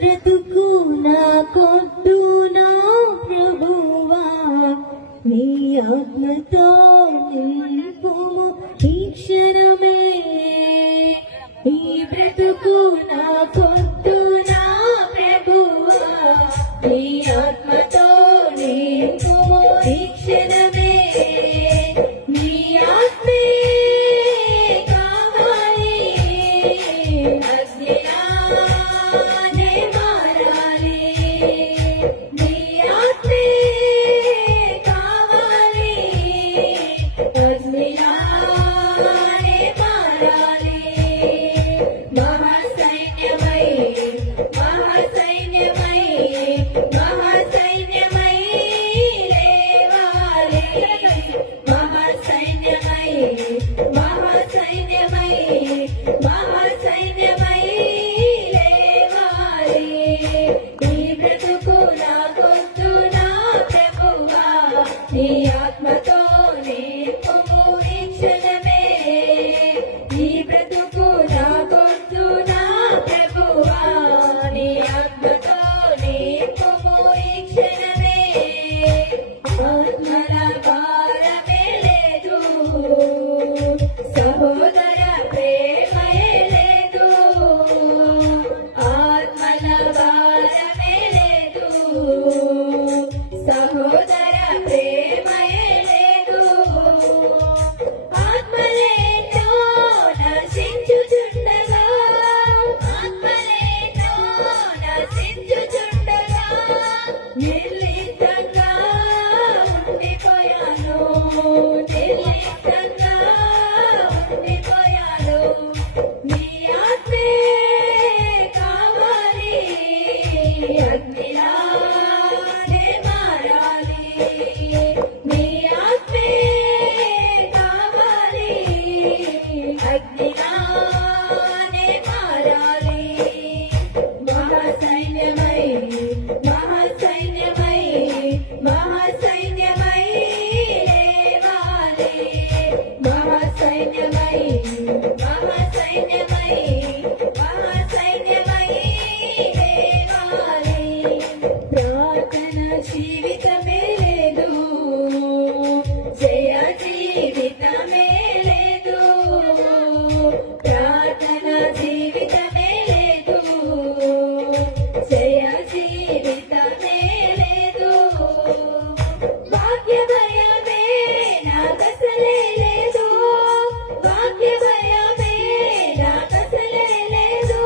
బ్రతుకు నా కొట్టు నా ప్రభువా, నీ ఆత్మతో నింపుము ఈ క్షణమే. ఈ బ్రతుకు నా కొట్టు నా ప్రభువా, నీ ఆత్మతో నింపుము ఈ క్షణమే. నీ ఆత్మే కావాలి, అగ్నిలానే మారాలి. నీ ఆత్మే కావాలి, అగ్నిలానే మారాలి. మహాసైన్యమై మహాసైన్యమై మహాసైన్యమై లేవాలి. మహాసైన్యమై మహాసైన్యమై మహాసైన్యమై లేవాలి. ఈ బ్రతుకు నా కొద్దు నా ప్రభువా, నీ ఆత్మతో నింపుము ఈ క్షణమే. ఈ బ్రతుకు నా కొద్దు నా ప్రభువా, నీ ఆత్మతో నింపుము ఈ క్షణమే. ఆత్మల భారమే లేదు, సహోదర ప్రేమయే లేదు. ఆత్మల భారమే లేదు, సహోదర ప్రేమయే లేదు. ఆత్మలేనో నశించుచుండగా, ఆత్మలేనో నశించుచుండగా నిర్లిప్తంగా ఉండిపోయాను, నిర్లిప్తంగా ఉండిపోయాను. నీ ఆత్మే కావాలి, అగ్నిలానే మారాలి. నీ ఆత్మే కావాలి, అగ్నిలానే మారాలి. మహాసైన్యమై మహాసైన్యమై మహాసైన్యమై లేవాలి. మహాసైన్యమై మహాసైన్యమై మహాసైన్యమై లేవాలి. ప్రార్థన జీవితమే లేదు, జయ జీవితమే లేదు. ప్రార్థన జీవితమే లేదు, జయ జీవితమే లేదు. వాక్య భయమే నాకసలే లేదు, వాక్య భయమే నాకసలే లేదు.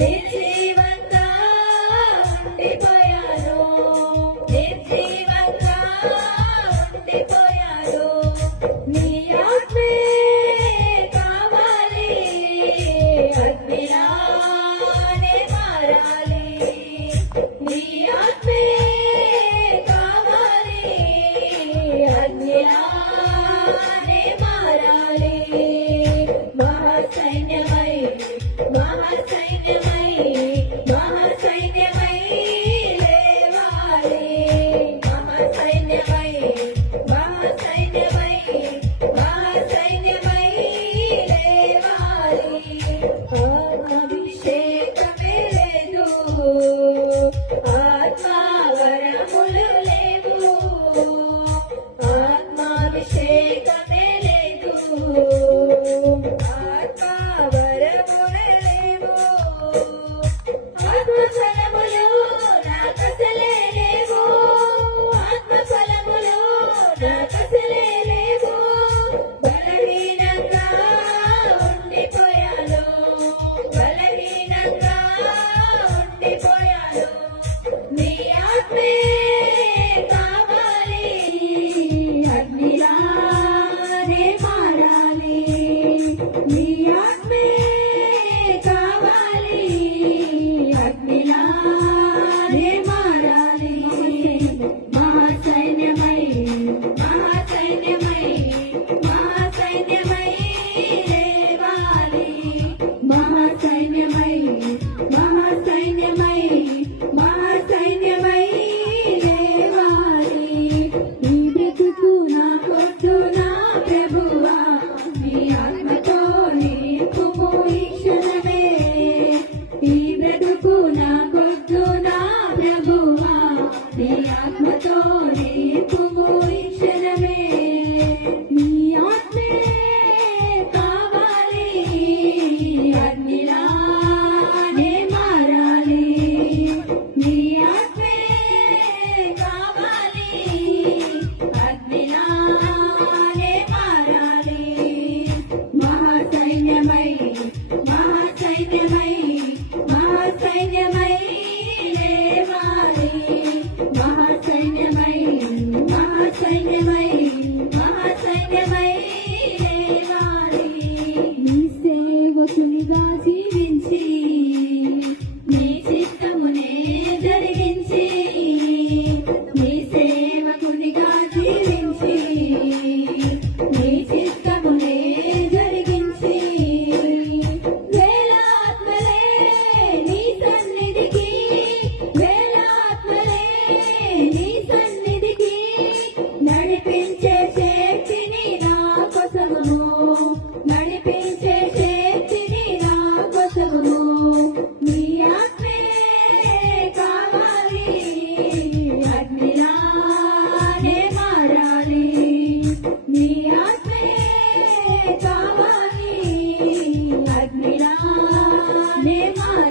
నిర్జీవంగా ఉండిపోయాను, నిర్జీవంగా ఉండిపోయాను. నీ ఆత్మే కావాలి, అగ్నిలానే మారాలి. నీ ఆత్మే కావాలి, అగ్నిలానే మారాలి. మహాసైన్యమై మహాసైన్యమై మహాసైన్యమై లేవాలి. మహాసైన్యమై మహాసైన్యమై మహాసైన్యమై లేవాలి. ఆత్మాభిషేకమే లేదు, ఆత్మవరములు లేవు. ఆత్మాభిషేకమే లేదు, ఆత్మవరములు లేవు. ఆత్మఫలములు నాకసలే లేవు, ఆత్మఫలములు నాకసలే లేవు. బలహీనంగా ఉండిపోయాను, బలహీనంగా ఉండిపోయాను. నీ ఆత్మే కావాలి, అగ్నిలానే మారాలి. నీ ఆత్మే కావాలి, అగ్నిలానే మారాలి. మహాసైన్యమై మహాసైన్యమై మహాసైన్యమై లేవాలి. మహాసైన్యమై మహాసైన్యమై మహాసైన్యమై లేవాలి. ఈ బ్రతుకు నా కొట్టు నా ప్రభువా, నీ ఆత్మతో నింపుము ఈ క్షణమే. ఈ బ్రతుకు నాకు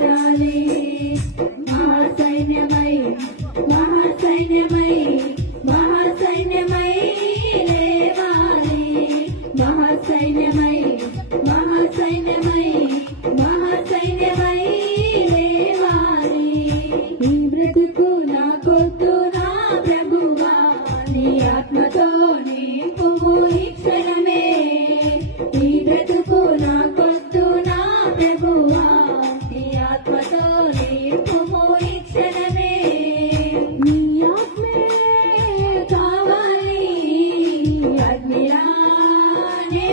లేచాలి మహాసైన్యమై మహాసైన్యమై మహాసైన్యమై లేవాలి మహాసైన్యమై మహాసైన్యమై మహాసైన్యమై లేవాలి నీ బ్రతుకు నాకొద్దు నా ప్రభువా నీ ఆత్మతో నింపుము ఈ క్షణమే నీ బ్రతుకు నాకొద్దు నా ప్రభువా నీ ఆత్మతో నింపుము ఈ క్షణమే నీ ఆత్మే కావాలి అగ్నిరానే